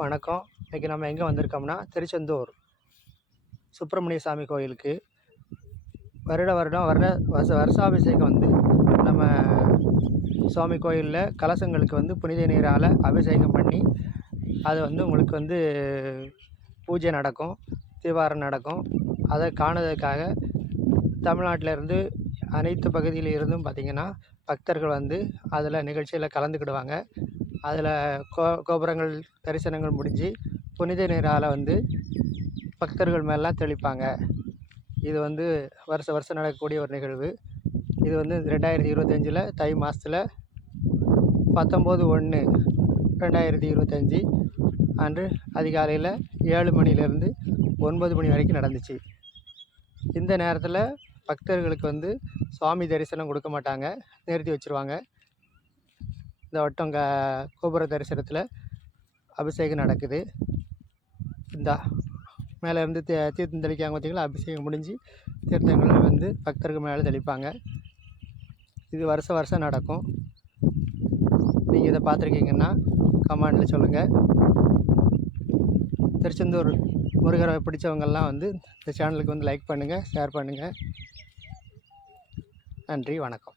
வணக்கம். இன்றைக்கி நம்ம எங்கே வந்திருக்கோம்னா திருச்செந்தூர். சுப்பிரமணிய சாமி கோயிலுக்கு. வருட வருடம் வருட வருஷ வருஷாபிஷேகம் வந்து நம்ம சுவாமி கோயிலில் கலசங்களுக்கு வந்து புனித நீரால் அபிஷேகம் பண்ணி அது வந்து உங்களுக்கு வந்து பூஜை நடக்கும் தீபாரம் நடக்கும். அதை காணதற்காக தமிழ்நாட்டில் இருந்து அனைத்து பகுதியில் இருந்தும் பார்த்திங்கன்னா பக்தர்கள் வந்து அதில் நிகழ்ச்சியில் கலந்துக்கிடுவாங்க. அதில் கோ கோபுரங்கள் தரிசனங்கள் முடிஞ்சு புனித நீரால் வந்து பக்தர்கள் மேலாம் தெளிப்பாங்க. இது வந்து வருஷ வருஷம் நடக்கக்கூடிய ஒரு நிகழ்வு. இது வந்து ரெண்டாயிரத்தி இருபத்தஞ்சில் தை மாதத்துல பத்தொம்போது ஒன்று ரெண்டாயிரத்தி இருபத்தஞ்சி அன்று அதிகாலையில் ஏழு மணிலேருந்து ஒன்பது மணி வரைக்கும் நடந்துச்சு. இந்த நேரத்தில் பக்தர்களுக்கு வந்து சுவாமி தரிசனம் கொடுக்க மாட்டாங்க. நிறுத்தி வச்சுருவாங்க. இந்த வட்டம் க கோபுர தரிசனத்தில் அபிஷேகம் நடக்குது. இந்த மேலே இருந்து தீ தீர்த்தம் தெளிக்காங்க பார்த்தீங்களா அபிஷேகம் முடிஞ்சு தீர்த்தங்கள் வந்து பக்தர்கள் மேலே தெளிப்பாங்க. இது வருஷம் வருஷம் நடக்கும். நீங்கள் இதை பார்த்துருக்கீங்கன்னா கமெண்டில் சொல்லுங்கள் திருச்செந்தூர் முருகரை பிடிச்சவங்கெல்லாம் வந்து இந்த சேனலுக்கு வந்து லைக் பண்ணுங்கள் ஷேர் பண்ணுங்கள் நன்றி வணக்கம்.